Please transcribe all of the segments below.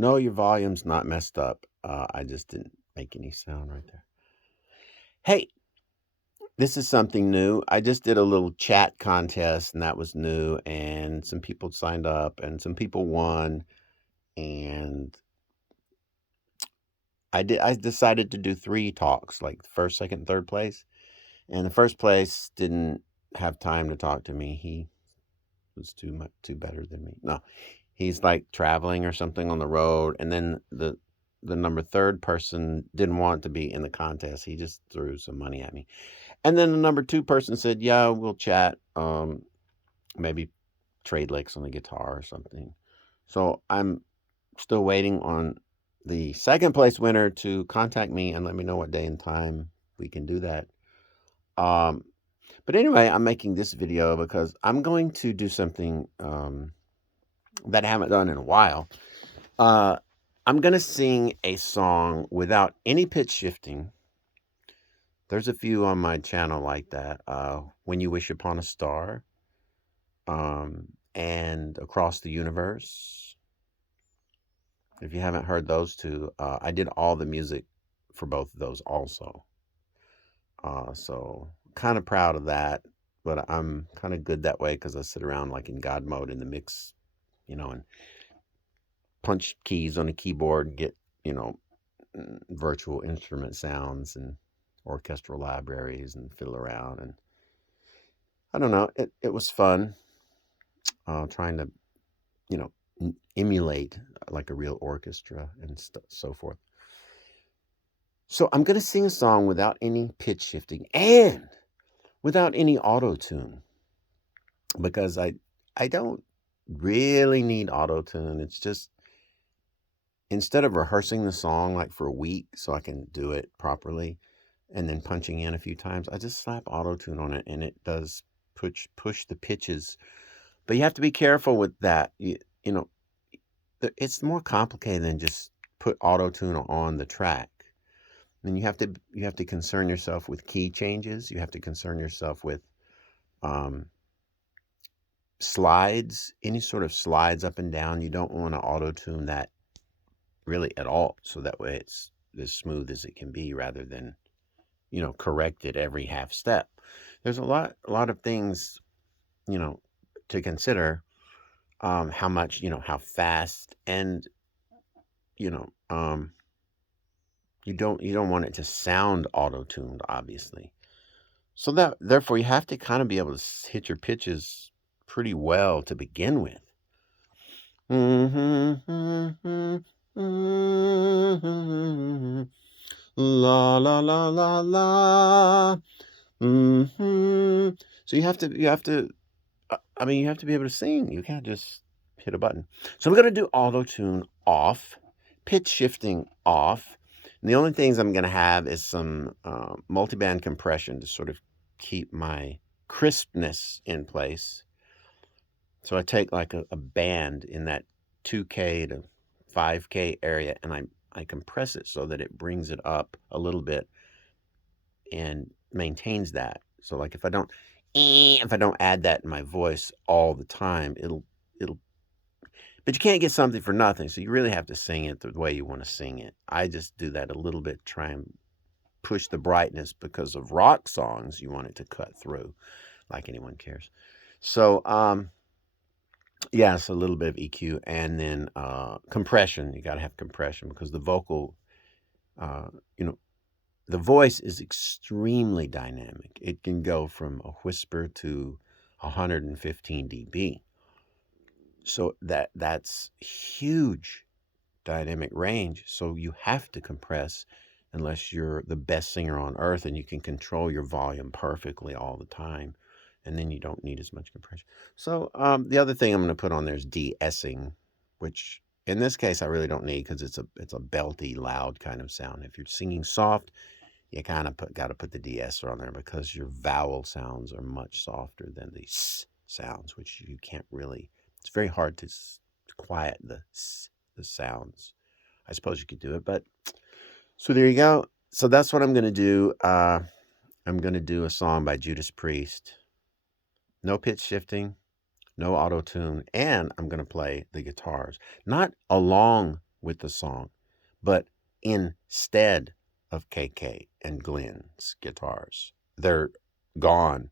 No, your volume's not messed up. I just didn't make any sound right there. Hey, this is something new. I just did a little chat contest, and that was new, and some people signed up, and some people won, and I decided to do 3 talks, like first, second, third place, and the first place didn't have time to talk to me. He was too better than me. No, he's, like, traveling or something on the road, and then the number 3rd person didn't want to be in the contest. He just threw some money at me. And then the number 2 person said, "Yeah, we'll chat, maybe trade licks on the guitar or something." So, I'm still waiting on the 2nd place winner to contact me and let me know what day and time we can do that. Um, but anyway, I'm making this video because I'm going to do something, that I haven't done in a while. I'm gonna sing a song without any pitch shifting. There's a few on my channel like that. When You Wish Upon a Star, and Across the Universe. If you haven't heard those two, I did all the music for both of those also. So kind of proud of that, but I'm kind of good that way because I sit around like in God mode in the mix, and punch keys on a keyboard and get, virtual instrument sounds and orchestral libraries and fiddle around. And I don't know, it was fun trying to, emulate like a real orchestra and so forth. So I'm going to sing a song without any pitch shifting and without any auto tune because I don't really need auto tune. It's just instead of rehearsing the song like for a week so I can do it properly and then punching in a few times, I just slap auto tune on it and it does push the pitches. But you have to be careful with that. You know, it's more complicated than just put auto tune on the track. Then you have to concern yourself with key changes. You have to concern yourself with um, slides, any sort of slides up and down. You don't want to auto tune that really at all, so that way it's as smooth as it can be, rather than correct it every half step. There's a lot of things to consider. How much, how fast, and you know um, you don't want it to sound auto tuned, obviously. So that therefore you have to kind of be able to hit your pitches pretty well to begin with. La la la la la. So you have to you have to be able to sing. You can't just hit a button. So I'm gonna do auto tune off, pitch shifting off. And the only things I'm gonna have is some multiband compression to sort of keep my crispness in place. So I take like a band in that 2K to 5K area, and I compress it so that it brings it up a little bit and maintains that. So like if I don't add that in my voice all the time, it'll but you can't get something for nothing. So you really have to sing it the way you want to sing it. I just do that a little bit, try and push the brightness, because of rock songs you want it to cut through like anyone cares. So yeah, so a little bit of EQ, and then compression. You got to have compression because the vocal, uh, you know, the voice is extremely dynamic. It can go from a whisper to 115 dB. So that's huge dynamic range. So you have to compress unless you're the best singer on earth and you can control your volume perfectly all the time. And then you don't need as much compression. So the other thing I'm going to put on there is de-essing, which in this case I really don't need because it's a belty, loud kind of sound. If you're singing soft, you kind of got to put the de-esser on there because your vowel sounds are much softer than the s sounds, which you can't really. It's very hard to quiet the sounds. I suppose you could do it, but so there you go. So that's what I'm going to do. I'm going to do a song by Judas Priest. No pitch shifting, no auto tune, and I'm going to play the guitars. Not along with the song. But instead of KK and Glenn's guitars, they're gone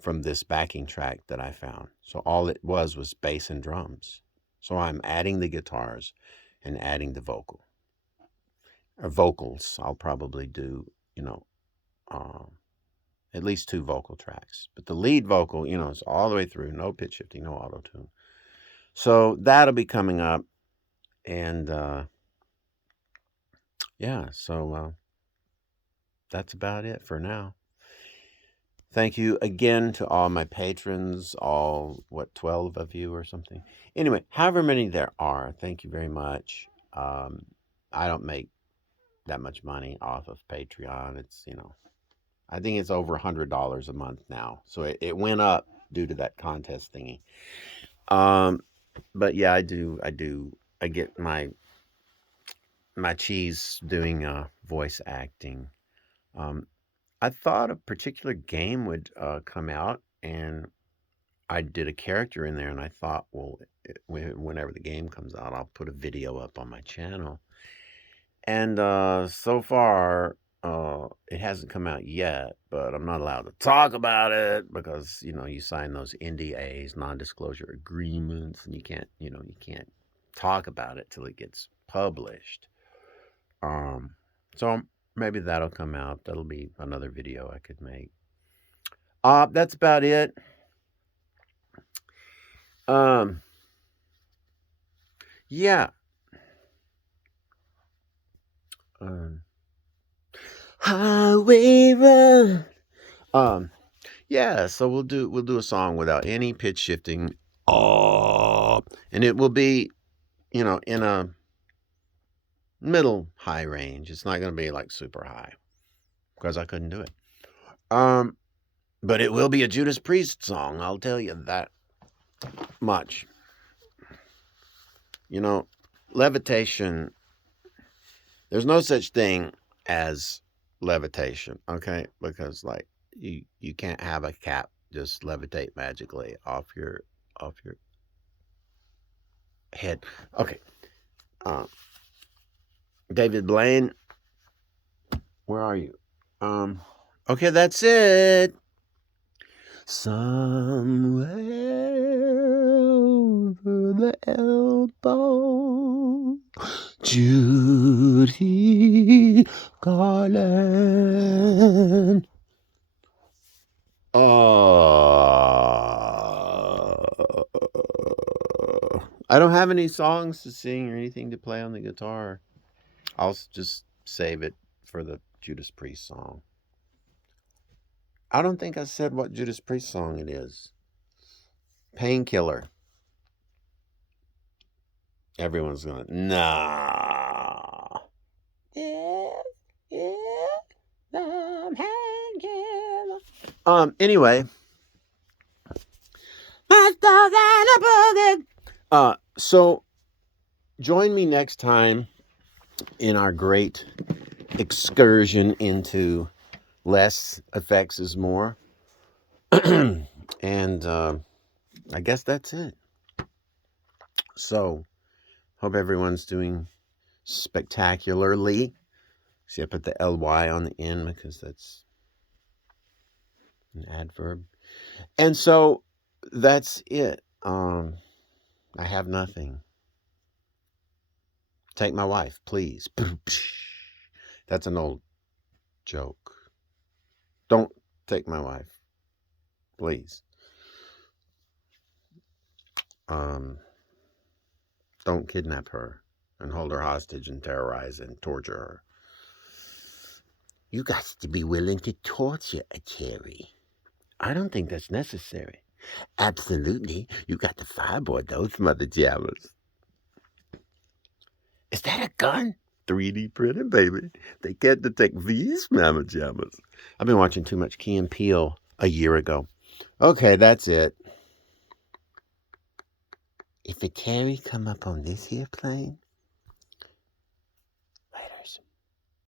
from this backing track that I found. So all it was bass and drums. So I'm adding the guitars and adding the vocals. I'll probably do, at least 2 vocal tracks. But the lead vocal, is all the way through, no pitch shifting, no auto tune. So that'll be coming up. And yeah, so that's about it for now. Thank you again to all my patrons, all, 12 of you or something. Anyway, however many there are, thank you very much. I don't make that much money off of Patreon. It's, I think it's over $100 a month now. So it went up due to that contest thingy. But yeah, I get my cheese doing voice acting. I thought a particular game would come out, and I did a character in there, and I thought, well, whenever the game comes out, I'll put a video up on my channel. And so far, it hasn't come out yet, but I'm not allowed to talk about it because, you sign those NDAs, non-disclosure agreements, and you can't talk about it till it gets published. So maybe that'll come out. That'll be another video I could make. That's about it. Yeah. Highway Run. Yeah, so we'll do a song without any pitch shifting. And it will be, in a middle high range. It's not going to be like super high because I couldn't do it. But it will be a Judas Priest song, I'll tell you that much. Levitation, there's no such thing as levitation, okay? Because like you can't have a cap just levitate magically off your head. Okay. David Blaine, where are you? Okay, that's it. Somewhere over the elbow, Judy Garland. I don't have any songs to sing or anything to play on the guitar. I'll just save it for the Judas Priest song. I don't think I said what Judas Priest song it is. Painkiller. Everyone's going, nah. Anyway. So join me next time in our great excursion into less effects is more. And I guess that's it. So hope everyone's doing spectacularly. See, I put the ly on the end because that's an adverb. And so that's it. I have nothing. Take my wife, please. That's an old joke. Don't take my wife, please. Don't kidnap her and hold her hostage and terrorize and torture her. You got to be willing to torture a Terry. I don't think that's necessary. Absolutely. You got to fireboard those mother jammers. Is that a gun? 3D printed, baby. They can't detect these mama jammers. I've been watching too much Key and Peele a year ago. Okay, that's it. If a Terry come up on this here plane,